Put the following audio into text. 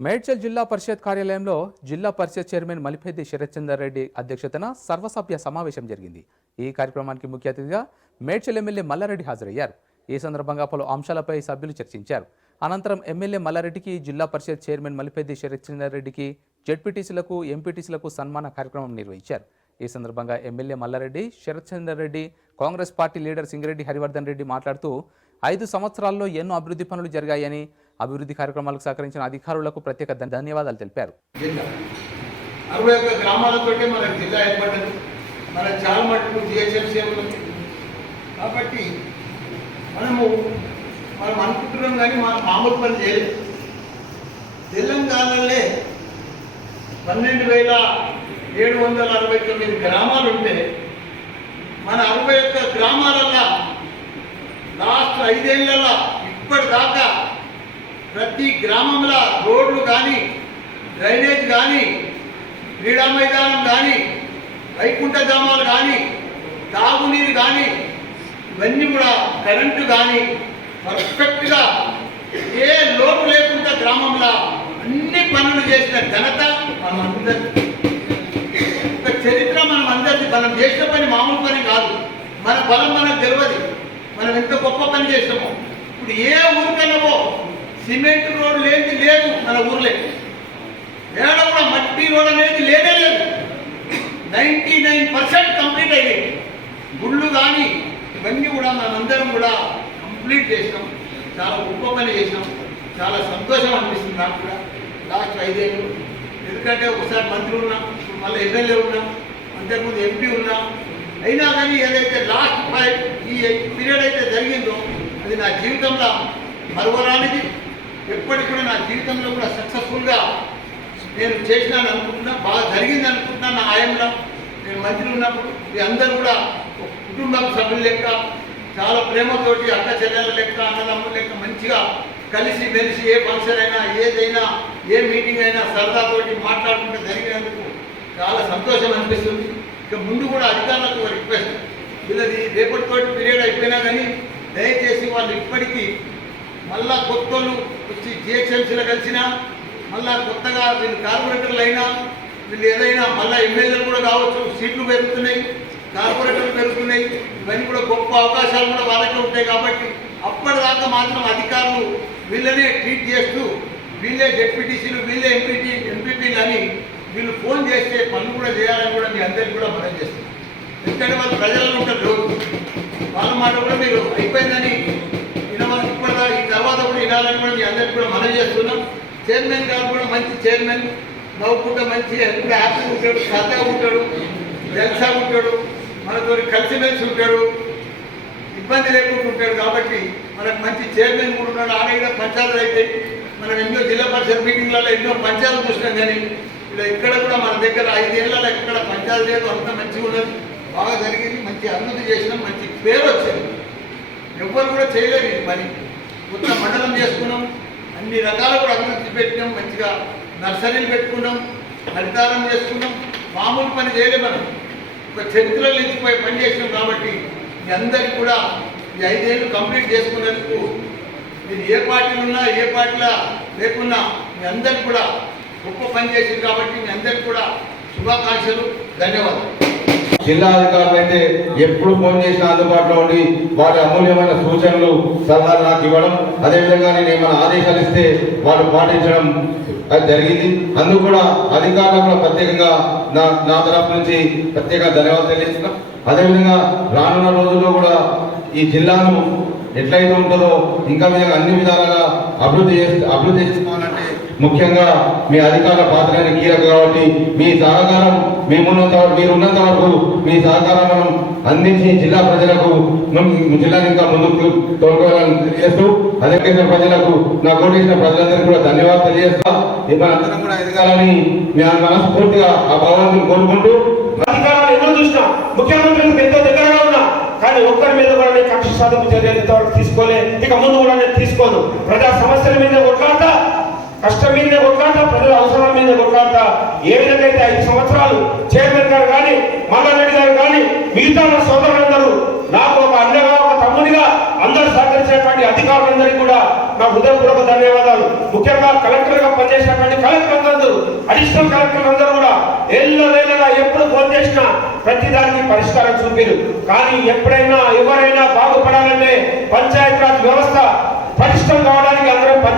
మేడ్చల్ జిల్లా పరిషత్ కార్యాలయంలో జిల్లా పరిషత్ చైర్మన్ మలిపెద్ది శరత్చందర్ రెడ్డి అధ్యక్షతన సర్వసభ్య సమావేశం జరిగింది. ఈ కార్యక్రమానికి ముఖ్య అతిథిగా మేడ్చల్ ఎమ్మెల్యే మల్లారెడ్డి హాజరయ్యారు. ఈ సందర్భంగా పలు అంశాలపై సభ్యులు చర్చించారు. అనంతరం ఎమ్మెల్యే మల్లారెడ్డికి జిల్లా పరిషత్ చైర్మన్ మలిపెద్ది శరత్చందర్ రెడ్డికి జడ్పీటీసీలకు ఎంపీటీసీలకు సన్మాన కార్యక్రమం నిర్వహించారు. ఈ సందర్భంగా MLA Mallareddy Sarathchandar Reddy Congress party leader Singireddy Harivardhan Reddy మాట్లాడుతూ ఐదు సంవత్సరాల్లో ఎన్నో అభివృద్ధి పనులు జరిగాయని అభివృద్ధి కార్యక్రమాలకు సహకరించిన అధికారులకు ప్రత్యేక ధన్యవాదాలు తెలిపారు. జిల్లా. అరవై ఒక్క గ్రామాలతోటే మన జిల్లా ఏర్పడ్డది. మన చాలా మటుకు జిహెచ్ఎంసీ కాబట్టి మనము మనం అనుకుంటున్నాం కానీ మనం మామూలు పని చేయలేదు. తెలంగాణలో పన్నెండు వేల ఏడు వందల అరవై తొమ్మిది గ్రామాలు ఉంటే మన అరవై ఒక్క గ్రామాలల్లో లాస్ట్ ఐదేళ్ళలో ఇప్పటిదాకా ప్రతి గ్రామంలో రోడ్లు కానీ డ్రైనేజ్ కానీ క్రీడా మైదానం కానీ వైకుంఠ ధామాలు కానీ తాగునీరు కానీ ఇవన్నీ కూడా కరెంటు కానీ పర్ఫెక్ట్గా ఏ లోటు లేకుండా గ్రామంలో అన్ని పనులు చేసిన ఘనత మనం అందరి ఒక చరిత్ర మనం అందరిది మనం చేసిన పని మామూలు పని కాదు. మన బలం మనకు తెలియదు మనం ఎంత గొప్ప పని చేస్తామో ఇప్పుడు ఏ ఊరికన్నావో సిమెంట్ రోడ్ లేని లేదు మన ఊర్లే. ఏడ కూడా మట్టి రోడ్ అనేది లేనే లేదు. నైంటీ నైన్ పర్సెంట్ కంప్లీట్ అయ్యాయి గుళ్ళు కానీ ఇవన్నీ కూడా మనందరం కూడా కంప్లీట్ చేసినాం. చాలా గొప్ప పని చేసినాం. చాలా సంతోషం అనిపిస్తుంది నాకు కూడా. లాస్ట్ ఐదేళ్ళు. ఎందుకంటే ఒకసారి మంత్రి ఉన్నాం ఇప్పుడు మళ్ళీ ఎమ్మెల్యే ఉన్నాం అంతకుముందు ఎంపీ ఉన్నాం అయినా కానీ ఏదైతే లాస్ట్ ఫైవ్ ఈ పీరియడ్ అయితే జరిగిందో అది నా జీవితంలో మరవరానిది ఎప్పటికి కూడా నా జీవితంలో కూడా సక్సెస్ఫుల్గా నేను చేసినాను అనుకుంటున్నా బాగా జరిగింది అనుకుంటున్నా నా ఆయంలో నేను మంత్రి ఉన్నప్పుడు మీ అందరూ కూడా కుటుంబ కుటుంబం సభ్యుల లెక్క చాలా ప్రేమతోటి అక్క చెల్లెల లెక్క అన్నదమ్ముల లెక్క మంచిగా కలిసి మెలిసి ఏ ఫంక్షన్ అయినా ఏదైనా ఏ మీటింగ్ అయినా సరదాతోటి మాట్లాడుకుంటే జరిగినందుకు చాలా సంతోషం అనిపిస్తుంది. ఇక ముందు కూడా అధికారులకు రిక్వెస్ట్ వీళ్ళది రేపటితోటి పీరియడ్ అయిపోయినా కానీ దయచేసి వాళ్ళు ఇప్పటికీ మళ్ళా కొత్త వాళ్ళు వచ్చి జిహెచ్ఎంసీలో కలిసినా మళ్ళా కొత్తగా వీళ్ళు కార్పొరేటర్లు అయినా వీళ్ళు ఏదైనా మళ్ళా ఎమ్మెల్యేలు కూడా కావచ్చు సీట్లు పెరుగుతున్నాయి కార్పొరేటర్లు పెరుగుతున్నాయి ఇవన్నీ కూడా గొప్ప అవకాశాలు కూడా వాళ్ళకే ఉంటాయి కాబట్టి అప్పటిదాకా మాత్రం అధికారులు వీళ్ళనే ట్రీట్ చేస్తూ వీళ్ళే జెడ్పీటీసీలు వీళ్ళే ఎంపీటీ ఎంపీపీలు అని వీళ్ళు ఫోన్ చేస్తే పనులు కూడా చేయాలని కూడా మీ అందరికీ కూడా మనం చేస్తాం ఎందుకంటే వాళ్ళు ప్రజల్లో ఉంటారు రోజు వాళ్ళ మాట కూడా మీరు అయిపోయిందని తర్వాత అందరికి కూడా అందరికీ కూడా మనం చేస్తున్నాం. చైర్మన్ గారు కూడా మంచి చైర్మన్. నవ్వుకుంటే మంచి ఎప్పుడు హ్యాపీ ఉంటాడు సరదాగా ఉంటాడు జల్సా ఉంటాడు మనతో కలిసిమెలిసి ఉంటాడు ఇబ్బంది లేకుండా ఉంటాడు కాబట్టి మనకు మంచి చైర్మన్ కూడా ఉన్నాడు. ఆడ కూడా పంచాయతీలు అయితే మనం ఎన్నో జిల్లా పరిషత్ మీటింగ్లలో ఎన్నో పంచాయతీలు చూసినాం కానీ ఇలా ఇక్కడ కూడా మన దగ్గర ఐదేళ్ళలో ఎక్కడ పంచాయతీ లేదు అంత మంచిగా ఉన్నది. బాగా జరిగింది మంచి అభివృద్ధి చేసినాం మంచి పేరు వచ్చింది. ఎవ్వరు కూడా చేయలేదు ఇది పని. కొత్త మండలం చేసుకున్నాం. అన్ని రకాల కూడా అభివృద్ధి పెట్టినాం. మంచిగా నర్సరీలు పెట్టుకున్నాం. హరితారం చేసుకున్నాం. మామూలు పని చేయలేం మనం. ఒక చరిత్రలో నిలిచిపోయి పని చేసినాం కాబట్టి మీ అందరికీ కూడా ఈ ఐదేళ్ళు కంప్లీట్ చేసుకున్నందుకు మీరు ఏ పార్టీలు ఉన్నా ఏ పార్టీలా లేకున్నా మీ అందరికీ కూడా గొప్ప పని చేసింది కాబట్టి మీ అందరికీ కూడా శుభాకాంక్షలు. ధన్యవాదాలు. జిల్లా అధికారులు అయితే ఎప్పుడు ఫోన్ చేసినా అందుబాటులో ఉండి వారి అమూల్యమైన సూచనలు సలహాలు నాకు ఇవ్వడం అదేవిధంగా నేను ఏమైనా ఆదేశాలు ఇస్తే వాళ్ళు పాటించడం అది జరిగింది. అందుకు కూడా అధికారులకు కూడా ప్రత్యేకంగా నా నా తరఫు నుంచి ప్రత్యేక ధన్యవాదాలు తెలియజేస్తున్నాం. అదేవిధంగా రానున్న రోజుల్లో కూడా ఈ జిల్లాను ఎట్లయితే ఉంటుందో ఇంకా అన్ని విధాలుగా అభివృద్ధి చేస్తూ అభివృద్ధి చేసుకోవాలంటే ముఖ్యంగా మీ అధికారుల పాత్ర కీలక కాబట్టి మీ సహకారం మేమున్నంత మీరున్నంత మీరు వరకు మీ సహకారం మనం అందించి జిల్లా ప్రజలకు జిల్లా ఇంకా ముందుకు తోడుకోవాలని తెలియజేస్తూ అదే ప్రజలకు నా కోటేసిన ప్రజలందరికీ కూడా ధన్యవాదాలు తెలియజేస్తా. మనందరం కూడా ఎదగాలని మీ మనస్ఫూర్తిగా ఆ భగవంతుని కోరుకుంటూ అధికారాలు ఎన్నో చూసినా ముఖ్యమంత్రికి ఎంతో దగ్గరగా ఉన్నా కానీ ఒక్కరి మీద కూడా కక్ష సాధన చర్యలు ఇంతవరకు తీసుకోలే. ఇక ముందు కూడా నేను తీసుకోను. ప్రజా సమస్యల మీద కొట్లాడతా కష్టం మీద కొట్లాడతా ప్రజల అవసరాల మీద కొట్లాడతా. ఏ విధంగా అయితే ఐదు సంవత్సరాలు చైర్మన్ గారు కానీ మల్లారెడ్డి గారు కానీ మిగతా నా సోదరులందరూ నాకు ఒక అన్నగా ఒక తమ్మునిగా అందరూ సహకరించినటువంటి అధికారులందరికీ కూడా నా హృదయపూర్వక ధన్యవాదాలు. ముఖ్యంగా కలెక్టర్గా పనిచేసినటువంటి అడిషనల్ కలెక్టర్ అందరూ కూడా ఎల్లవేళగా ఎప్పుడు ఫోన్ చేసినా ప్రతి దానికి పరిష్కారం చూపారు. కానీ ఎప్పుడైనా ఎవరైనా బాగుపడాలంటే పంచాయతీరాజ్ వ్యవస్థ పటిష్టం కావడానికి అందరం